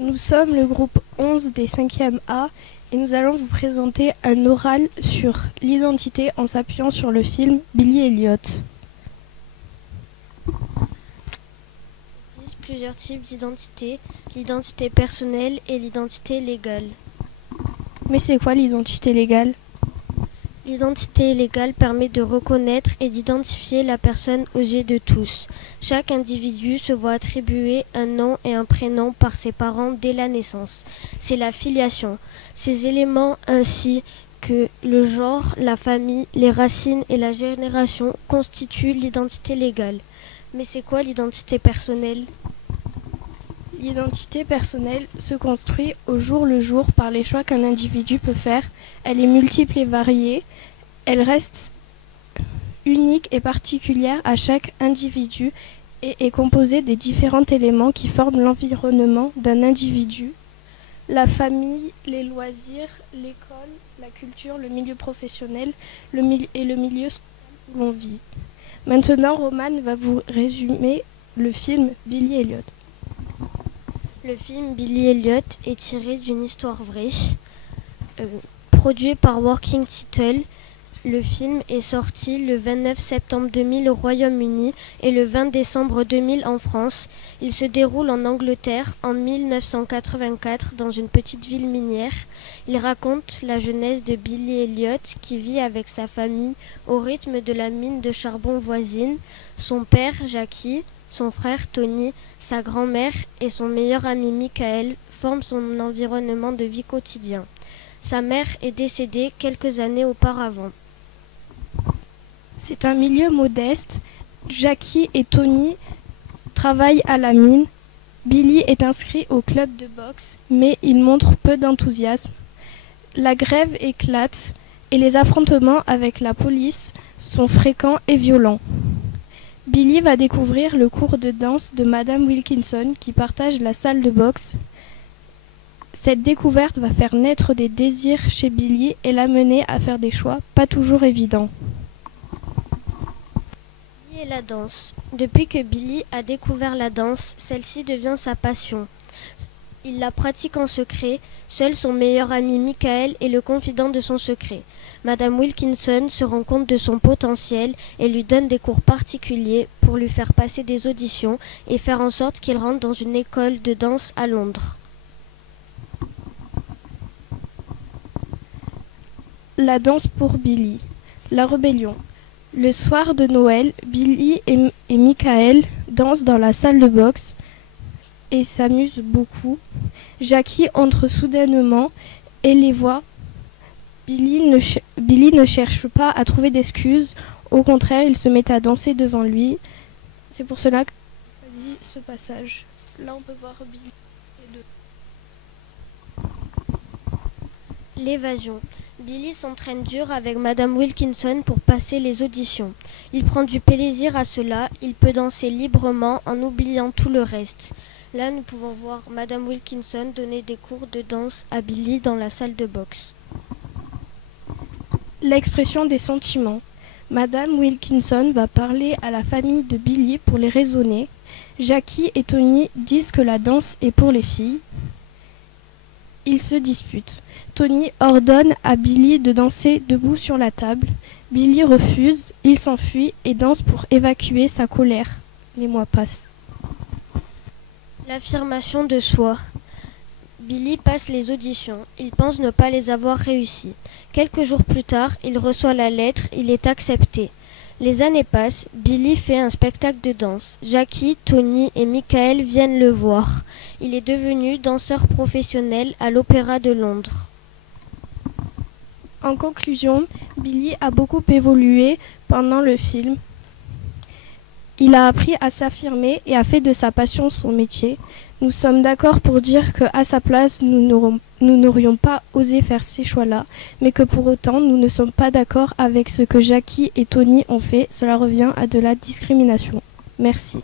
Nous sommes le groupe 11 des 5e A et nous allons vous présenter un oral sur l'identité en s'appuyant sur le film Billy Elliot. Il existe plusieurs types d'identité, l'identité personnelle et l'identité légale. Mais c'est quoi l'identité légale ? L'identité légale permet de reconnaître et d'identifier la personne aux yeux de tous. Chaque individu se voit attribuer un nom et un prénom par ses parents dès la naissance. C'est la filiation. Ces éléments ainsi que le genre, la famille, les racines et la génération constituent l'identité légale. Mais c'est quoi l'identité personnelle ? L'identité personnelle se construit au jour le jour par les choix qu'un individu peut faire. Elle est multiple et variée. Elle reste unique et particulière à chaque individu et est composée des différents éléments qui forment l'environnement d'un individu. La famille, les loisirs, l'école, la culture, le milieu professionnel et le milieu social où l'on vit. Maintenant, Roman va vous résumer le film Billy Elliot. Le film Billy Elliot est tiré d'une histoire vraie, produit par Working Title. Le film est sorti le 29 septembre 2000 au Royaume-Uni et le 20 décembre 2000 en France. Il se déroule en Angleterre en 1984 dans une petite ville minière. Il raconte la jeunesse de Billy Elliot qui vit avec sa famille au rythme de la mine de charbon voisine. Son père, Jackie, son frère Tony, sa grand-mère et son meilleur ami Michael forment son environnement de vie quotidien. Sa mère est décédée quelques années auparavant. C'est un milieu modeste. Jackie et Tony travaillent à la mine. Billy est inscrit au club de boxe, mais il montre peu d'enthousiasme. La grève éclate et les affrontements avec la police sont fréquents et violents. Billy va découvrir le cours de danse de Madame Wilkinson qui partage la salle de boxe. Cette découverte va faire naître des désirs chez Billy et l'amener à faire des choix pas toujours évidents. Billy et la danse. Depuis que Billy a découvert la danse, celle-ci devient sa passion. Il la pratique en secret, seul son meilleur ami Michael est le confident de son secret. Madame Wilkinson se rend compte de son potentiel et lui donne des cours particuliers pour lui faire passer des auditions et faire en sorte qu'il rentre dans une école de danse à Londres. La danse pour Billy. La rébellion. Le soir de Noël, Billy et Michael dansent dans la salle de boxe et s'amusent beaucoup. Jackie entre soudainement et les voit. Billy ne cherche pas à trouver d'excuses. Au contraire, il se met à danser devant lui. C'est pour cela que j'ai choisi ce passage. Là, on peut voir Billy. L'évasion. Billy s'entraîne dur avec Madame Wilkinson pour passer les auditions. Il prend du plaisir à cela, il peut danser librement en oubliant tout le reste. Là, nous pouvons voir Madame Wilkinson donner des cours de danse à Billy dans la salle de boxe. L'expression des sentiments. Madame Wilkinson va parler à la famille de Billy pour les raisonner. Jackie et Tony disent que la danse est pour les filles. Ils se disputent. Tony ordonne à Billy de danser debout sur la table. Billy refuse, il s'enfuit et danse pour évacuer sa colère. Les mois passent. L'affirmation de soi. Billy passe les auditions. Il pense ne pas les avoir réussies. Quelques jours plus tard, il reçoit la lettre, il est accepté. Les années passent, Billy fait un spectacle de danse. Jackie, Tony et Michael viennent le voir. Il est devenu danseur professionnel à l'Opéra de Londres. En conclusion, Billy a beaucoup évolué pendant le film. Il a appris à s'affirmer et a fait de sa passion son métier. Nous sommes d'accord pour dire qu'à sa place, nous n'aurions pas osé faire ces choix-là, mais que pour autant, nous ne sommes pas d'accord avec ce que Jackie et Tony ont fait. Cela revient à de la discrimination. Merci.